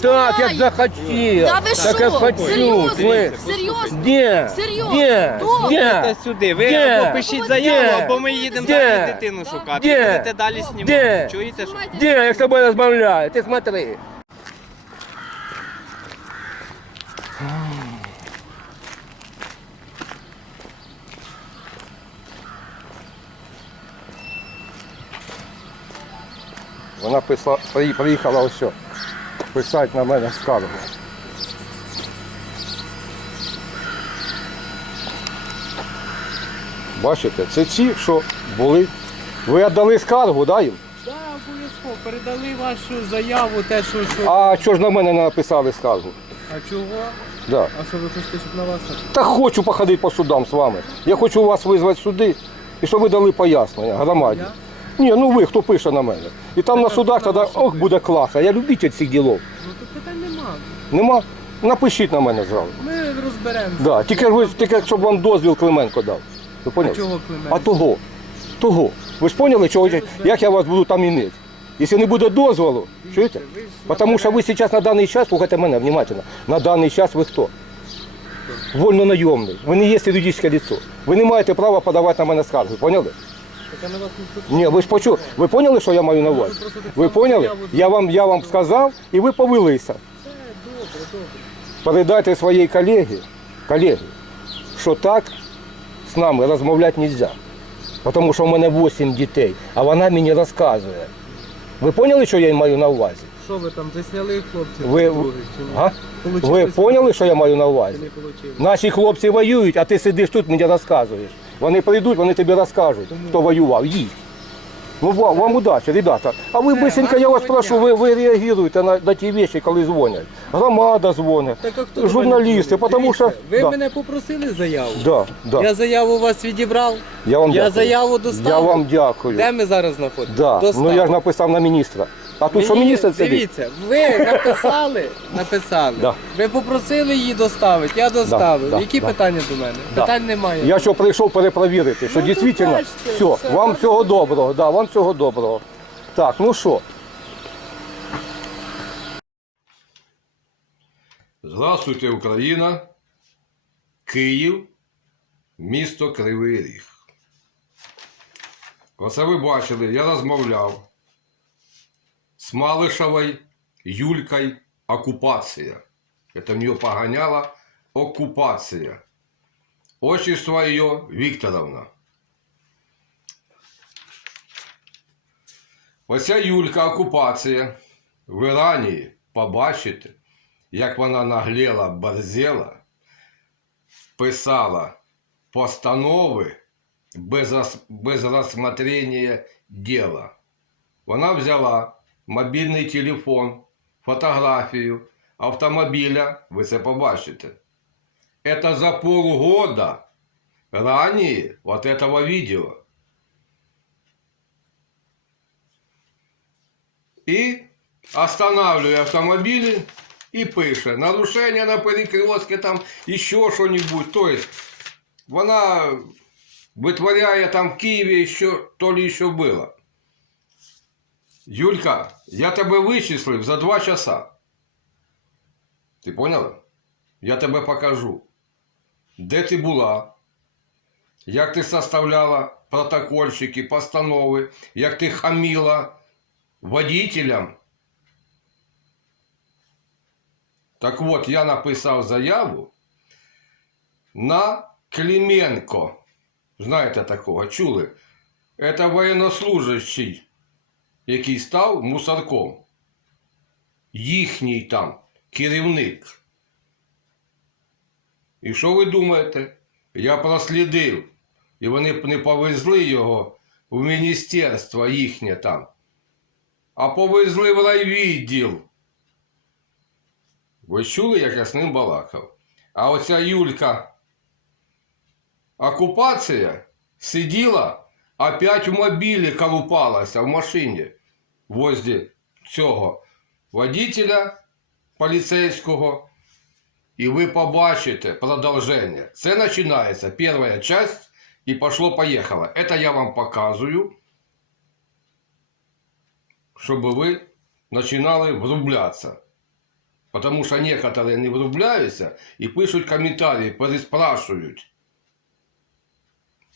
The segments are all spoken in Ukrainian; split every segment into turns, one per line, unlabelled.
Так, як
розмовляєте?
захотів.
Та ви
так
що?
як хочу.
Серйозно?
Ви-
Серйозно?
Де?
Серйозно?
Де?
Хто?
Де?
Їдьте сюди, ви
Де?
або пишіть
Де?
заяву, або ми їдемо
Де?
далі дитину шукати.
Де?
Будете далі
Де?
знімати. Чуєте, що?
Знімайте.
Де, як з тобою розмовляю? Ти смотри. Вона писала, при- приїхала ось що, Писати на мене скаргу. Бачите, це ті, що були. Ви віддали скаргу, да, їм?
Так, обов'язково. Передали вашу заяву, те, що. що...
А чого ж на мене не написали скаргу?
А чого?
Да.
А що ви хочете, щоб на вас?
Та хочу походити по судам з вами. Я хочу вас визвати суди і щоб ви дали пояснення громаді. Ні, ну ви, хто пише на мене. І там на судах тоді, ох, буде клас. А я любитель цих ділов.
Ну то питань нема.
Нема? Напишіть на мене зразу.
Ми розберемося.
Да. Тільки, ж ви, тільки щоб вам дозвіл Клименко дав. Ви
А
поняли?
чого Климент?
А того. Того. Ви ж поняли, чого, як я вас буду там іметь? Якщо не буде дозволу, чуєте?
ви ж
Потому що ви зараз на даний час, слухайте мене внимательно, на даний час ви хто? Вольно-найомний. Ви не є юридичне лицо. Ви не маєте права подавати на мене скарги, поняли? Ні, ви ж почули. Ви поняли, що я маю на увазі? Ви поняли? Я вам, я вам сказав і ви повелися. Передайте своїй колегі, колегі, що так з нами розмовляти не можна. Тому що в мене 8 дітей, а вона мені розказує. Ви поняли, що я маю на увазі?
Що ви там засняли хлопців?
Ви, а? Ви поняли, що я маю на увазі? Наші хлопці воюють, а ти сидиш тут, мені розказуєш. Вони прийдуть, вони тобі розкажуть, хто воював. Їдь. Ну вам, вам удачі, ребята. А ви бисенько, я вас прошу, ви, ви реагуєте на, на ті речі, коли дзвонять. Громада дзвонить,
Так, а хто до
журналісти,
мене
тому що.
дзвонить? Ви
да,
мене попросили заяву?
да, да.
Я заяву у вас відібрав.
Я вам
Я
дякую.
заяву доставив.
Я вам дякую.
Де ми зараз знаходимося?
Да.
Доставив.
Ну я ж написав на міністра. А тут що міністр сидить?
Дивіться, ви написали, написали.
Да.
Ви попросили її доставити, я доставив.
да,
Які
да.
питання до мене?
Да.
Питань немає.
Я що прийшов перепровірити, що
Ну, то
дійсно
бачите,
все,
все
вам всього доброго, да, вам всього доброго. Так, ну що? Здравствуйте, Україна, Київ, місто Кривий Ріг. Оце ви бачили, я розмовляв з Малишевою Юлькою окупація. Это нее погоняла оккупация. Отчество ее Викторовна. Оця Юлька окупація в Ірані побачите, як вона наглела, борзела, писала постанови без, без розсмотрення діла. Вона взяла мобільний телефон, фотографію автомобіля, ви це побачите. Это за полгода ранее вот этого видео. И останавливаю автомобили и пише нарушение на перекрестке, там еще что-нибудь. То есть вона витворяє там в Києві що то ли ще було. Юлька, я тебе вичислив за два часа. Ти поняла? Я тебе покажу. Де ти була? Як ти составляла протокольчики, постанови, як ти хаміла водителям. Так от, я написав заяву на Клименко. Знаєте такого, чули? Це воєннослужащий, Який став мусорком. Їхній там керівник. І що ви думаєте? Я прослідив. І вони не повезли його в міністерство їхнє там, а повезли в райвідділ. Ви чули, як я з ним балакав? А оця Юлька окупація сиділа, опять в мобілі колупалася в машині возле цього водителя поліцейського. І ви побачите продовження. Це починається перша часть і пошло-поїхало. Это я вам показую, щоб ви починали врублятися. Потому що некоторые не врубляються і пишуть коментарі, переспрашують.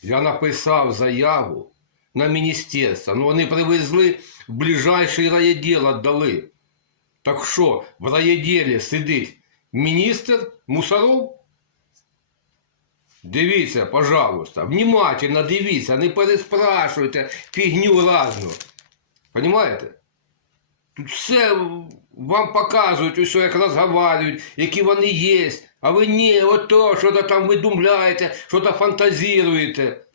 Я написав заяву на міністерство. Ну вони привезли в ближайший райвідділ, віддали. Так що, в райвідділі сидить міністр Мусоров? Дивіться, пожалуйста, внимательно дивіться, не переспрашуйте фігню разну. Понимаєте? Тут все вам показують, усе, як розговорюють, які вони є. А ви ні, ото, що-то там видумляєте, що-то фантазіруєте.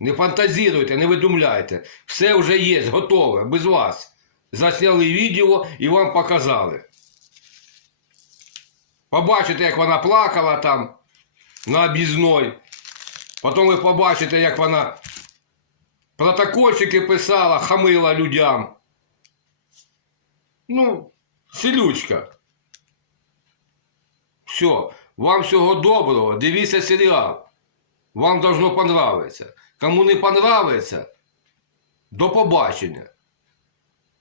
Не фантазіруйте, не видумляйте. Все вже є, готове, без вас. Засняли відео і вам показали. Побачите, як вона плакала там на об'їзной. Потім ви побачите, як вона протокольчики писала, хамила людям. Ну, селючка. Все, вам всього доброго, дивіться серіал. Вам должно понравиться. Кому не понравиться, до побачення.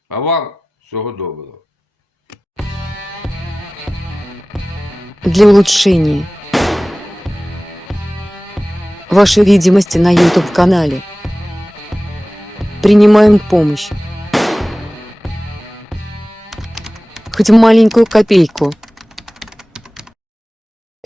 А вам всього доброго.
для улучшения вашей видимости на YouTube-канале. Принимаем помощь. Хоть маленькую копейку.